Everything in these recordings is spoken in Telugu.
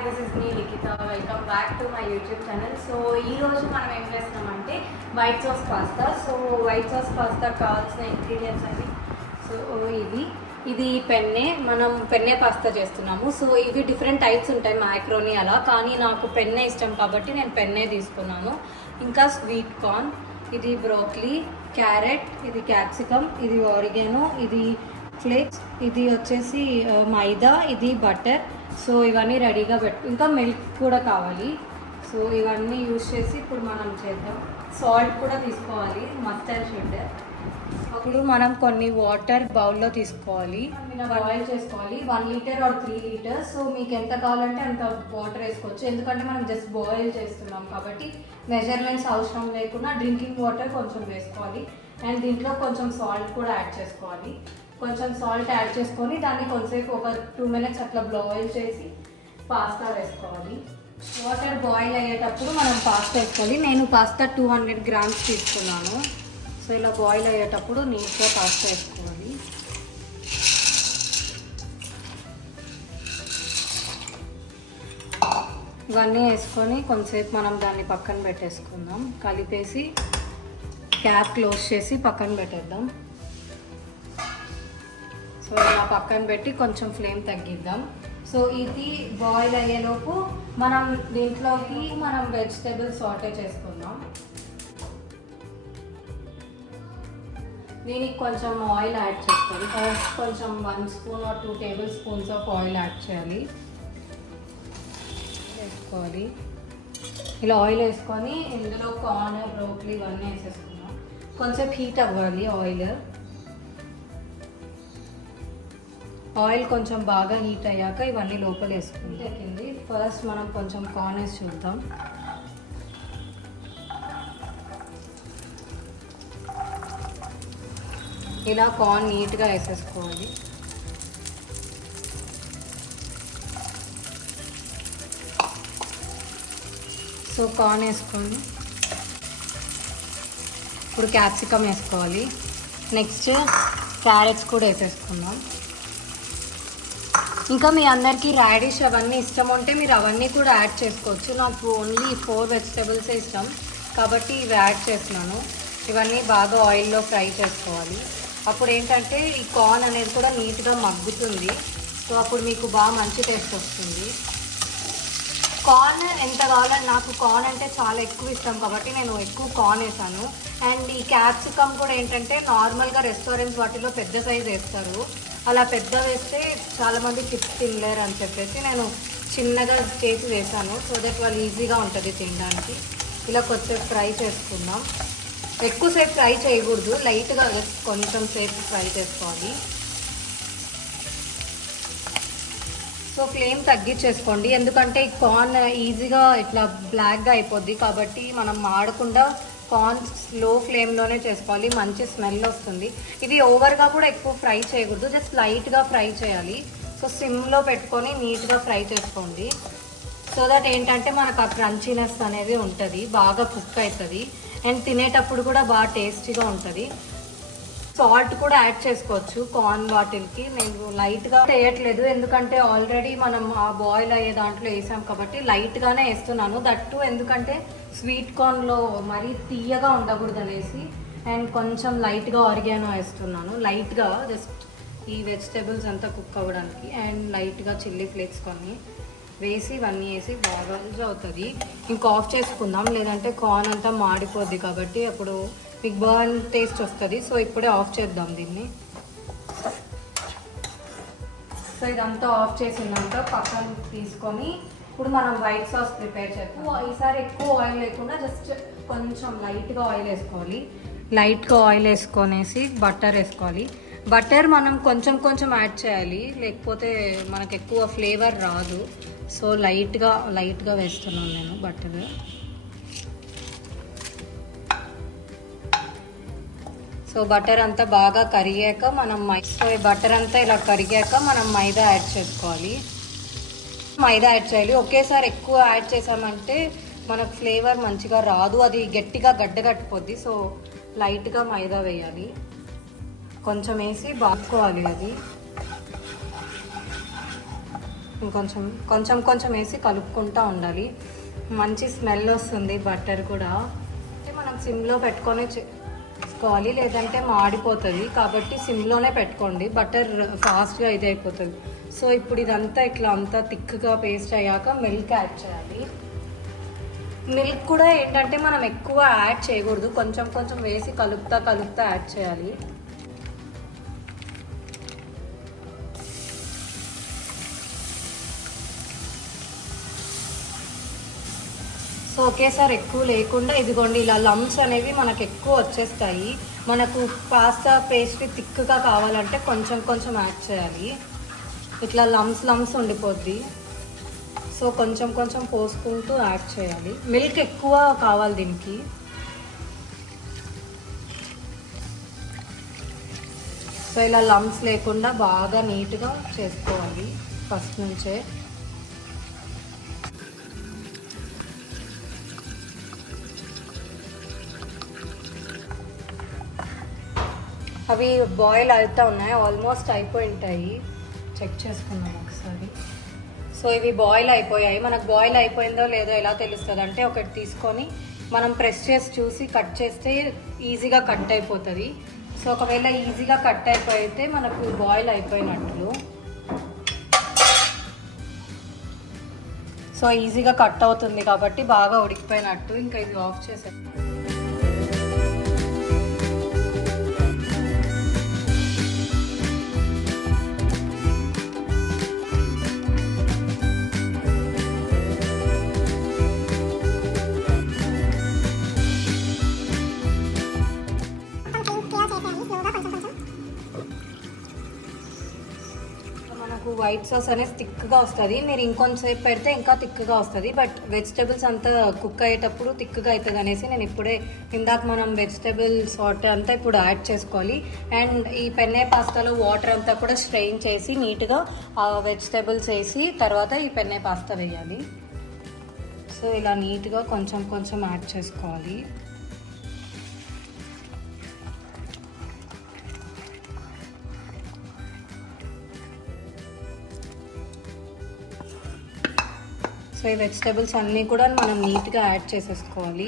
This is me Nikhita. Welcome back to my YouTube channel. So ఈరోజు మనం ఏం చేస్తున్నామంటే white sauce pasta. So white sauce pasta కావాల్సిన ఇంగ్రీడియంట్స్ అవి. సో ఇది పెన్నే, మనం పెన్నే పాస్తా చేస్తున్నాము. సో ఇవి డిఫరెంట్ టైప్స్ ఉంటాయి మ్యాక్రోనీ అలా, కానీ నాకు పెన్నే ఇష్టం కాబట్టి నేను పెన్నే తీసుకున్నాను. ఇంకా స్వీట్ కార్న్, ఇది బ్రోకలీ, క్యారెట్, ఇది క్యాప్సికమ్, ఇది ఆరిగానో, ఇది ఫ్లేక్స్, ఇది వచ్చేసి మైదా, ఇది బటర్. సో ఇవన్నీ రెడీగా ఇంకా మిల్క్ కూడా కావాలి. సో ఇవన్నీ యూజ్ చేసి ఇప్పుడు మనం చేద్దాం. సాల్ట్ కూడా తీసుకోవాలి, మస్టర్డ్ షుడ్. అప్పుడు మనం కొన్ని వాటర్ బౌల్లో తీసుకోవాలి, బాయిల్ చేసుకోవాలి. 1 లీటర్ ఆర్ 3 లీటర్స్. సో మీకు ఎంత కావాలంటే అంత వాటర్ వేసుకోవచ్చు, ఎందుకంటే మనం జస్ట్ బాయిల్ చేస్తున్నాం కాబట్టి మెజర్మెంట్స్ అవసరం లేకుండా డ్రింకింగ్ వాటర్ కొంచెం వేసుకోవాలి. అండ్ దీంట్లో కొంచెం సాల్ట్ కూడా యాడ్ చేసుకోవాలి. కొంచెం సాల్ట్ యాడ్ చేసుకొని దాన్ని కొంచెంసేపు ఒక 2 మినిట్స్ అట్లా బాయిల్ చేసి పాస్తా వేసుకోవాలి. వాటర్ బాయిల్ అయ్యేటప్పుడు మనం పాస్తా వేసుకోవాలి. నేను పాస్తా 200 గ్రామ్స్ తీసుకున్నాను. సో ఇలా బాయిల్ అయ్యేటప్పుడు నీట్గా పాస్తా వేసుకోవాలి. ఇవన్నీ వేసుకొని కొంచెంసేపు మనం దాన్ని పక్కన పెట్టేసుకుందాం. కలిపేసి క్యాప్ క్లోజ్ చేసి పక్కన పెట్టేద్దాం. సో ఇలా పక్కన పెట్టి కొంచెం ఫ్లేమ్ తగ్గిద్దాం. సో ఇది బాయిల్ అయ్యేలోపు మనం దీంట్లోకి మనం వెజిటేబుల్స్ సాటే చేసుకుందాం. దీనికి కొంచెం ఆయిల్ యాడ్ చేసుకోవాలి. ఫస్ట్ కొంచెం 1 spoon or 2 table spoons of oil add చేయాలి, వేసుకోవాలి. ఇలా ఆయిల్ వేసుకొని ఇందులో కార్న్, బ్రోకలీ ఇవన్నీ వేసేసుకున్నాం. కొంచెం హీట్ అవ్వాలి ఆయిల్ కొంచెం బాగా హీట్ అయ్యాక ఇవన్నీ లోపల వేసుకుంది. ఫస్ట్ మనం కొంచెం కార్న్ వేసి చూద్దాం. ఇలా కార్న్ నీట్గా వేసేసుకోవాలి. సో కార్న్ వేసుకొని ఇప్పుడు క్యాప్సికమ్ వేసుకోవాలి. నెక్స్ట్ క్యారెట్స్ కూడా వేసేసుకుందాం. ఇంకా మీ అందరికీ రాడిష్ అవన్నీ ఇష్టం ఉంటే మీరు అవన్నీ కూడా యాడ్ చేసుకోవచ్చు. నాకు ఓన్లీ 4 వెజిటేబుల్సే ఇష్టం కాబట్టి ఇవి యాడ్ చేస్తున్నాను. ఇవన్నీ బాగా ఆయిల్లో ఫ్రై చేసుకోవాలి. అప్పుడు ఏంటంటే ఈ కార్న్ అనేది కూడా నీట్గా మగ్గుతుంది. సో అప్పుడు మీకు బాగా మంచి టేస్ట్ వస్తుంది. కార్న్ ఎంత కావాలని, నాకు కార్న్ అంటే చాలా ఎక్కువ ఇష్టం కాబట్టి నేను ఎక్కువ కార్న్ వేసాను. అండ్ ఈ క్యాప్సికమ్ కూడా ఏంటంటే నార్మల్గా రెస్టారెంట్స్ వాటిలో పెద్ద సైజ్ వేస్తారు, అలా పెద్ద వేస్తే చాలామంది చిప్స్ తినలేరు అని చెప్పేసి నేను చిన్నగా చేసి వేసాను. సో దట్ వాళ్ళు ఈజీగా ఉంటుంది తినడానికి. ఇలా కొంచెం ఫ్రై చేసుకుందాం. ఎక్కువసేపు ఫ్రై చేయకూడదు, లైట్గా కొంచెం సేపు ఫ్రై చేసుకోవాలి. సో ఫ్లేమ్ తగ్గించేసుకోండి, ఎందుకంటే ఈ కార్న్ ఈజీగా ఇట్లా బ్లాక్గా అయిపోద్ది కాబట్టి మనం మాడకుండా కార్న్ స్లో ఫ్లేమ్లోనే చేసుకోవాలి. మంచి స్మెల్ వస్తుంది. ఇది ఓవర్గా కూడా ఎక్కువ ఫ్రై చేయకూడదు, జస్ట్ లైట్గా ఫ్రై చేయాలి. సో సిమ్లో పెట్టుకొని నీట్గా ఫ్రై చేసుకోండి. సో దట్ ఏంటంటే మనకు ఆ క్రంచీనెస్ అనేది ఉంటుంది, బాగా కుక్ అవుతుంది. అండ్ తినేటప్పుడు కూడా బాగా టేస్టీగా ఉంటుంది. సాల్ట్ కూడా యాడ్ చేసుకోవచ్చు కార్న్ వాటిల్కి. నేను లైట్గా వేయట్లేదు, ఎందుకంటే ఆల్రెడీ మనం ఆ బాయిల్ అయ్యే దాంట్లో వేసాం కాబట్టి లైట్గానే వేస్తున్నాను. దట్టు ఎందుకంటే స్వీట్ కార్న్లో మరీ తీయగా ఉండకూడదు అనేసి. అండ్ కొంచెం లైట్గా ఆరిగానో వేస్తున్నాను, లైట్గా జస్ట్ ఈ వెజిటేబుల్స్ అంతా కుక్ అవ్వడానికి. అండ్ లైట్గా చిల్లీ ఫ్లేక్స్ కొన్ని వేసి ఇవన్నీ వేసి బాగా అవుతుంది. ఇంకా ఆఫ్ చేసుకుందాం, లేదంటే కార్న్ అంతా మాడిపోద్ది కాబట్టి అప్పుడు మీకు బాగా టేస్ట్ వస్తుంది. సో ఇప్పుడే ఆఫ్ చేద్దాం దీన్ని. సో ఇదంతా ఆఫ్ చేసినాక పక్కన తీసుకొని ఇప్పుడు మనం వైట్ సాస్ ప్రిపేర్ చేద్దాం. ఈసారి ఎక్కువ ఆయిల్ లేకుండా జస్ట్ కొంచెం లైట్గా ఆయిల్ వేసుకోవాలి. లైట్గా ఆయిల్ వేసుకొనేసి బటర్ వేసుకోవాలి. బటర్ మనం కొంచెం కొంచెం యాడ్ చేయాలి, లేకపోతే మనకు ఎక్కువ ఫ్లేవర్ రాదు. సో లైట్గా వేస్తున్నాను నేను బటర్. సో బటర్ అంతా బాగా కరిగాక సో ఈ బటర్ అంతా ఇలా కరిగాక మనం మైదా యాడ్ చేసుకోవాలి. మైదా యాడ్ చేయాలి. ఒకేసారి ఎక్కువ యాడ్ చేసామంటే మనకు ఫ్లేవర్ మంచిగా రాదు, అది గట్టిగా గడ్డగట్టిపోద్ది. సో లైట్గా మైదా వేయాలి, కొంచెం వేసి బాదుకోవాలి. అది ఇంకొంచెం కొంచెం కొంచెం వేసి కలుపుకుంటూ ఉండాలి. మంచి స్మెల్ వస్తుంది బటర్ కూడా. మనం సిమ్లో పెట్టుకొని చేసుకోవాలి, లేదంటే మాడిపోతుంది. కాబట్టి సిమ్లోనే పెట్టుకోండి, బటర్ ఫాస్ట్గా ఇది అయిపోతుంది. సో ఇప్పుడు ఇదంతా ఇట్లా అంతా థిక్గా పేస్ట్ అయ్యాక మిల్క్ యాడ్ చేయాలి. మిల్క్ కూడా ఏంటంటే మనం ఎక్కువ యాడ్ చేయకూడదు, కొంచెం కొంచెం వేసి కలుపుతా యాడ్ చేయాలి. సో ఒకేసారి ఎక్కువ లేకుండా ఇదిగోండి ఇలా లమ్స్ అనేవి మనకు ఎక్కువ వచ్చేస్తాయి. మనకు పాస్తా పేస్ట్రీ థిక్గా కావాలంటే కొంచెం కొంచెం యాడ్ చేయాలి. ఇట్లా లమ్స్ ఉండిపోద్ది. సో కొంచెం కొంచెం పోసుకుంటూ యాడ్ చేయాలి. మిల్క్ ఎక్కువ కావాలి దీనికి. సో ఇలా లమ్స్ లేకుండా బాగా నీట్గా చేసుకోవాలి ఫస్ట్ నుంచే. అవి బాయిల్ అవుతూ ఉన్నాయి, ఆల్మోస్ట్ అయిపోయి ఉంటాయి. చెక్ చేసుకున్నాం ఒకసారి. సో ఇవి బాయిల్ అయిపోయాయి. మనకు బాయిల్ అయిపోయిందో లేదో ఎలా తెలుస్తుంది అంటే ఒకటి తీసుకొని మనం ప్రెస్ చేసి చూసి కట్ చేస్తే ఈజీగా కట్ అయిపోతుంది. సో ఒకవేళ ఈజీగా కట్ అయిపోతే మనకు బాయిల్ అయిపోయినట్లు. సో ఈజీగా కట్ అవుతుంది కాబట్టి బాగా ఉడికిపోయినట్టు. ఇంకా ఇది ఆఫ్ చేసాను. వైట్ సాస్ అనేది థిక్గా వస్తుంది. మీరు ఇంకొంచెంసేపు పెడితే ఇంకా థిక్గా వస్తుంది. బట్ వెజిటేబుల్స్ అంతా కుక్ అయ్యేటప్పుడు థిక్గా అవుతుంది అనేసి నేను ఇప్పుడే ఇందాక మనం వెజిటేబుల్స్ వాటర్ అంతా ఇప్పుడు యాడ్ చేసుకోవాలి. అండ్ ఈ పెన్నే పాస్తాలో వాటర్ అంతా కూడా స్ట్రెయిన్ చేసి నీట్గా ఆ వెజిటేబుల్స్ వేసి తర్వాత ఈ పెన్నే పాస్తా వేయాలి. సో ఇలా నీట్గా కొంచెం కొంచెం యాడ్ చేసుకోవాలి. సో ఈ వెజిటేబుల్స్ అన్నీ కూడా మనం నీట్గా యాడ్ చేసేసుకోవాలి.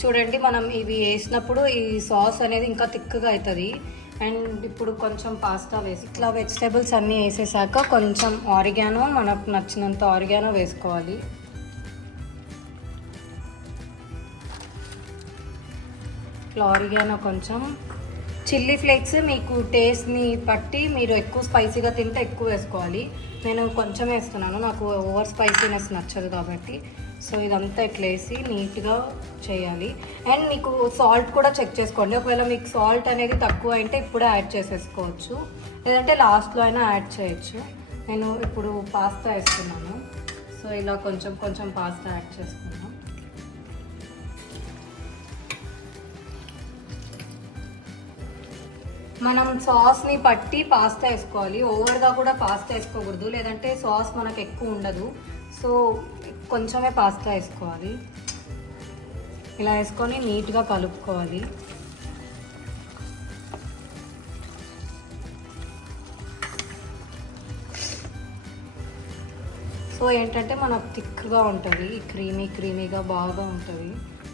చూడండి మనం ఇవి వేసినప్పుడు ఈ సాస్ అనేది ఇంకా థిక్గా అవుతుంది. అండ్ ఇప్పుడు కొంచెం పాస్తా వేసి ఇట్లా వెజిటేబుల్స్ అన్నీ వేసేసాక కొంచెం ఆరిగానో, మనకు నచ్చినంత ఆరిగానో వేసుకోవాలి. ఇట్లా ఆరిగానో, కొంచెం చిల్లీ ఫ్లేక్స్ మీకు టేస్ట్ని బట్టి మీరు ఎక్కువ స్పైసీగా తింటే ఎక్కువ వేసుకోవాలి. నేను కొంచెం వేస్తున్నాను, నాకు ఓవర్ స్పైసీనెస్ నచ్చదు కాబట్టి. సో ఇదంతా ఇట్లా వేసి నీట్గా చేయాలి. అండ్ మీకు సాల్ట్ కూడా చెక్ చేసుకోండి. ఒకవేళ మీకు సాల్ట్ అనేది తక్కువ అయితే ఇప్పుడే యాడ్ చేసేసుకోవచ్చు, లేదంటే లాస్ట్లో అయినా యాడ్ చేయొచ్చు. నేను ఇప్పుడు పాస్తా వేస్తున్నాను. సో ఇలా కొంచెం కొంచెం పాస్తా యాడ్ చేసుకున్నాను. మనం సాస్ని పట్టి పాస్తా వేసుకోవాలి. ఓవర్గా కూడా పాస్తా వేసుకోకూడదు, లేదంటే సాస్ మనకు ఎక్కువ ఉండదు. సో కొంచెమే పాస్తా వేసుకోవాలి. ఇలా వేసుకొని నీట్గా కలుపుకోవాలి. సో ఏంటంటే మనకు థిక్గా ఉంటుంది, క్రీమీగా బాగా ఉంటుంది.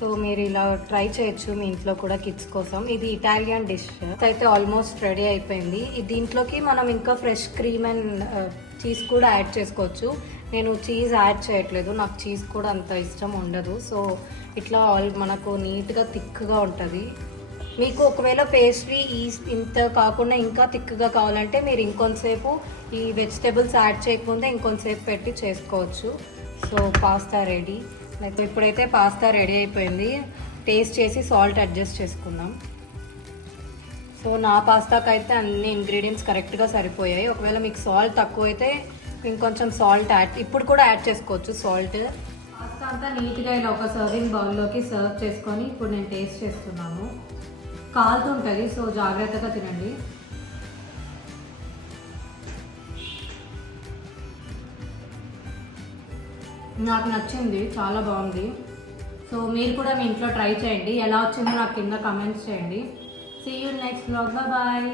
సో మీరు ఇలా ట్రై చేయొచ్చు మీ ఇంట్లో కూడా కిడ్స్ కోసం. ఇది ఇటాలియన్ డిష్ అయితే ఆల్మోస్ట్ రెడీ అయిపోయింది. దీంట్లోకి మనం ఇంకా ఫ్రెష్ క్రీమ్ అండ్ చీజ్ కూడా యాడ్ చేసుకోవచ్చు. నేను చీజ్ యాడ్ చేయట్లేదు, నాకు చీజ్ కూడా అంత ఇష్టం ఉండదు. సో ఇట్లా మనకు నీట్గా థిక్గా ఉంటుంది. మీకు ఒకవేళ పేస్ట్రీ ఇంత కాకుండా ఇంకా థిక్గా కావాలంటే మీరు ఇంకొంతసేపు ఈ వెజిటేబుల్స్ యాడ్ చేయకుండా ఇంకొంతసేపు పెట్టి చేసుకోవచ్చు. So pasta ready. అయితే ఇప్పుడైతే పాస్తా రెడీ అయిపోయింది. టేస్ట్ చేసి సాల్ట్ అడ్జస్ట్ చేసుకుందాం. సో నా పాస్తాకి అయితే అన్ని ఇంగ్రీడియంట్స్ కరెక్ట్గా సరిపోయాయి. ఒకవేళ మీకు సాల్ట్ తక్కువ అయితే ఇంకొంచెం సాల్ట్ ఇప్పుడు కూడా యాడ్ చేసుకోవచ్చు సాల్ట్. పాస్తా అంతా నీట్గా ఇలా ఒక సర్వింగ్ బౌల్లోకి సర్వ్ చేసుకొని ఇప్పుడు నేను టేస్ట్ చేస్తున్నాను. కాలుతుంటుంది, సో జాగ్రత్తగా తినండి. నాకు నచ్చింది, చాలా బాగుంది. సో మీరు కూడా మీ ఇంట్లో ట్రై చేయండి. ఎలా వచ్చిందో నాకు కింద కమెంట్స్ చేయండి. See you next vlog. Bye.